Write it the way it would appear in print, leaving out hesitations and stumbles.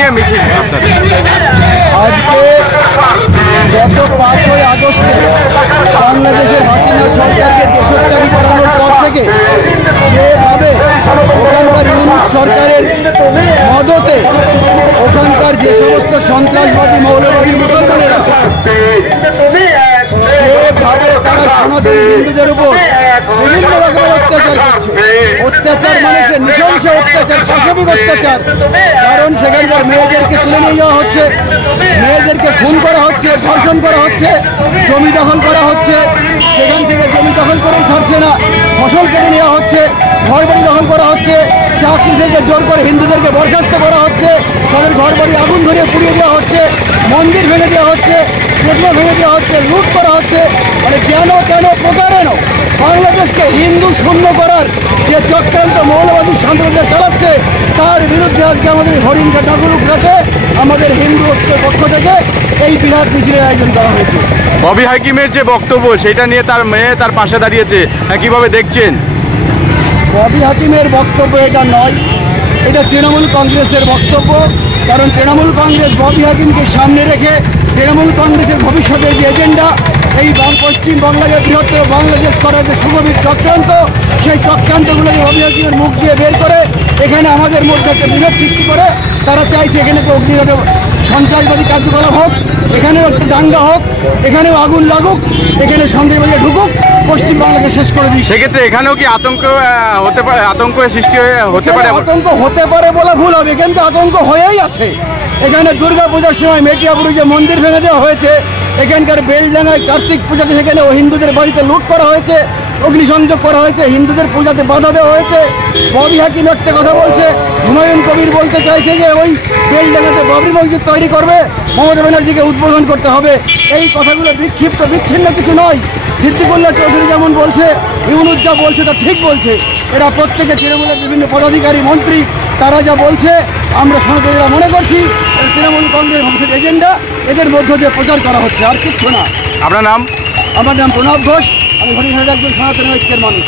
নিয়ে মিছিল আপনাদের? আজকে গত 5ই আগস্টে বাংলাদেশের হাসিনা সরকারকে দেশত্যাগী করানোর পর থেকে যেভাবে ওখানকার ইউনুস সরকারের মদতে ওখানকার যে সমস্ত সন্ত্রাসবাদী মৌলবাদী মুসলমানেরা যেভাবে তারা সনাতন হিন্দুদের উপর বিভিন্ন রকমের অত্যাচার করছে, অত্যাচার মানে সে নৃশংস অত্যাচার, পাশবিক অত্যাচার। কারণ সেখানকার মেয়েদেরকে তুলে নিয়ে যাওয়া হচ্ছে, মেয়েদেরকে খুন করা হচ্ছে, ধর্ষণ করা হচ্ছে, জমি দখল করা হচ্ছে, সেখান থেকে জমি দখল করেই ছাড়ছে না, ফসল কেটে নেওয়া হচ্ছে, ঘরবাড়ি দখল করা হচ্ছে, চাকরি থেকে জোর করে হিন্দুদেরকে বরখাস্ত করা হচ্ছে, তাদের ঘরবাড়ি আগুন ধরিয়ে পুড়িয়ে দেওয়া হচ্ছে, মন্দির ভেঙে দেওয়া হচ্ছে, প্রতিমা ভেঙে দেওয়া হচ্ছে, লুট করা হচ্ছে। মানে কেন প্রকারেণ বাংলাদেশকে হিন্দু শূন্য করার যে চক্রান্ত মৌলবাদী সন্ত্রাসীরা চালাচ্ছে, তার বিরুদ্ধে আজকে আমাদের হরিণঘাট নাগরুঘাটে আমাদের হিন্দু ঐক্যের পক্ষ থেকে এই বিরাট মিছিলের আয়োজন করা হয়েছে। ববি হাকিমের যে বক্তব্য সেটা নিয়ে তার মেয়ে তার পাশে দাঁড়িয়েছে, কিভাবে দেখছেন? ববি হাকিমের বক্তব্য এটা নয়, এটা তৃণমূল কংগ্রেসের বক্তব্য। কারণ তৃণমূল কংগ্রেস ববি হাকিমকে সামনে রেখে তৃণমূল কংগ্রেসের ভবিষ্যতের যে এজেন্ডা, এই পশ্চিমবাংলাকে বৃহত্তর বাংলাদেশ করার যে সুগভীর চক্রান্ত, সেই চক্রান্তগুলোকে ববি হাকিমের মুখ দিয়ে বের করে এখানে আমাদের মধ্যে একটা বিভেদ সৃষ্টি করে তারা চাইছে এখানে একটা অগ্নিঘাতে সন্ত্রাসবাদী কার্যকলাপ হোক, এখানেও একটা দাঙ্গা হোক, এখানেও আগুন লাগুক, এখানে সন্দেহবাদী ঢুকুক, পশ্চিমবাংলাকে শেষ করে দিই। সেক্ষেত্রে এখানেও কি আতঙ্ক হতে পারে, আতঙ্কের সৃষ্টি হতে পারে? আতঙ্ক হতে পারে বলা ভুল হবে, এখানে তো আতঙ্ক হয়েই আছে। এখানে দুর্গাপূজার সময় মেটিয়াপুরে যে মন্দির ভেঙে দেওয়া হয়েছে, এখানকার বেলডাঙ্গায় কার্তিক পূজাতে সেখানে হিন্দুদের বাড়িতে লুট করা হয়েছে, অগ্নিসংযোগ করা হয়েছে, হিন্দুদের পূজাতে বাধা দেওয়া হয়েছে। ববি হাকিম একটা কথা বলছে, হুমায়ুন কবির বলতে চাইছে যে ওই বেলডাঙ্গাতে বাবরি মসজিদ তৈরি করবে, মমতা ব্যানার্জিকে উদ্বোধন করতে হবে। এই কথাগুলো বিক্ষিপ্ত বিচ্ছিন্ন কিছু নয়। সিদ্দিকুল্লাহ চৌধুরী যেমন বলছে, ইউনুস যা বলছে তা ঠিক বলছে। এরা প্রত্যেকে তৃণমূলের বিভিন্ন পদাধিকারী মন্ত্রী, তারা যা বলছে আমরা সনাতনীরা মনে করছি তৃণমূল কংগ্রেস ভবিষ্যৎ এজেন্ডা, এদের মধ্য দিয়ে প্রচার করা হচ্ছে, আর কিচ্ছু না। আপনার নাম? আমার নাম প্রণব ঘোষ, আমি হরিণঘাটের একজন সনাতনী ঐক্যের মানুষ।